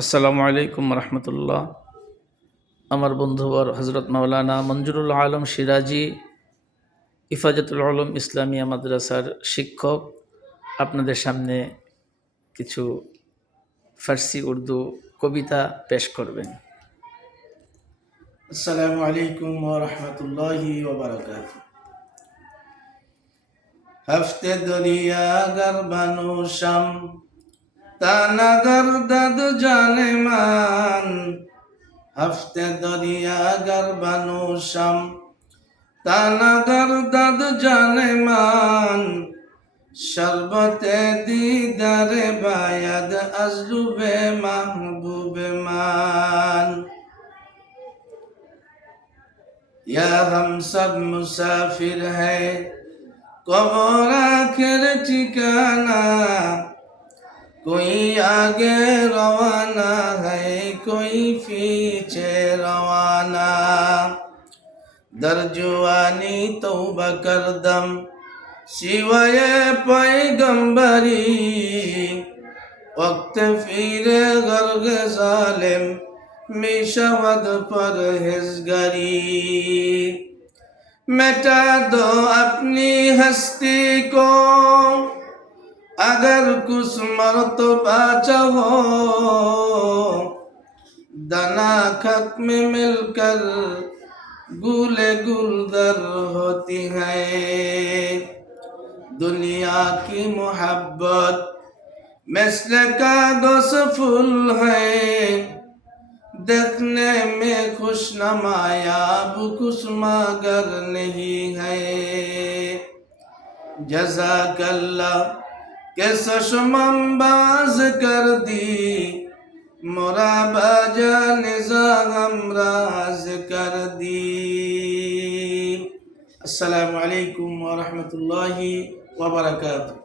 আসসালামু আলাইকুম রহমতুল্লাহ। আমার বন্ধুবর হজরত মাওলানা মঞ্জুরুল আলম সিরাজি, ইফাজতুল আলম ইসলামিয়া মাদ্রাসার শিক্ষক। আপনাদের সামনে কিছু ফার্সি উর্দু কবিতা পেশ করবেন। আসসালামু আলাইকুম রহমতুল্লাহ হফতে দরিয়া শাম তানা দর দাদ জানে মান, হফতে দরিয়া গর বানুশম তানা দর দাদ জানে মান, শরবতে দিদারে বায়াদ আজরুবে মাহবুবে মান। یا ہم سب مسافر ہے قبر آخر ٹھکانہ তুই আগে রওয়ানা হই কই পিছে রওয়ানা দরজুয়ানি তৌবা করদম সিওয়ে পয়গম্বরি وقت فیر غرق ظالم می شود پرہزگری مٹا دو اپنی ہستی کو अगर कुछ मरतबा चाहो दना खत में मिलकर गुले गुलदर होती है दुनिया की मोहब्बत मिसल कागज फूल है देखने में खुश नमायाब कुछ मगर नहीं है जजाकल्ला के सशमम बाज कर दी मोरा बाजा निजाम राज कर दी अस्सलाम वालेकुम व रहमतुल्लाहि व बरकातुहू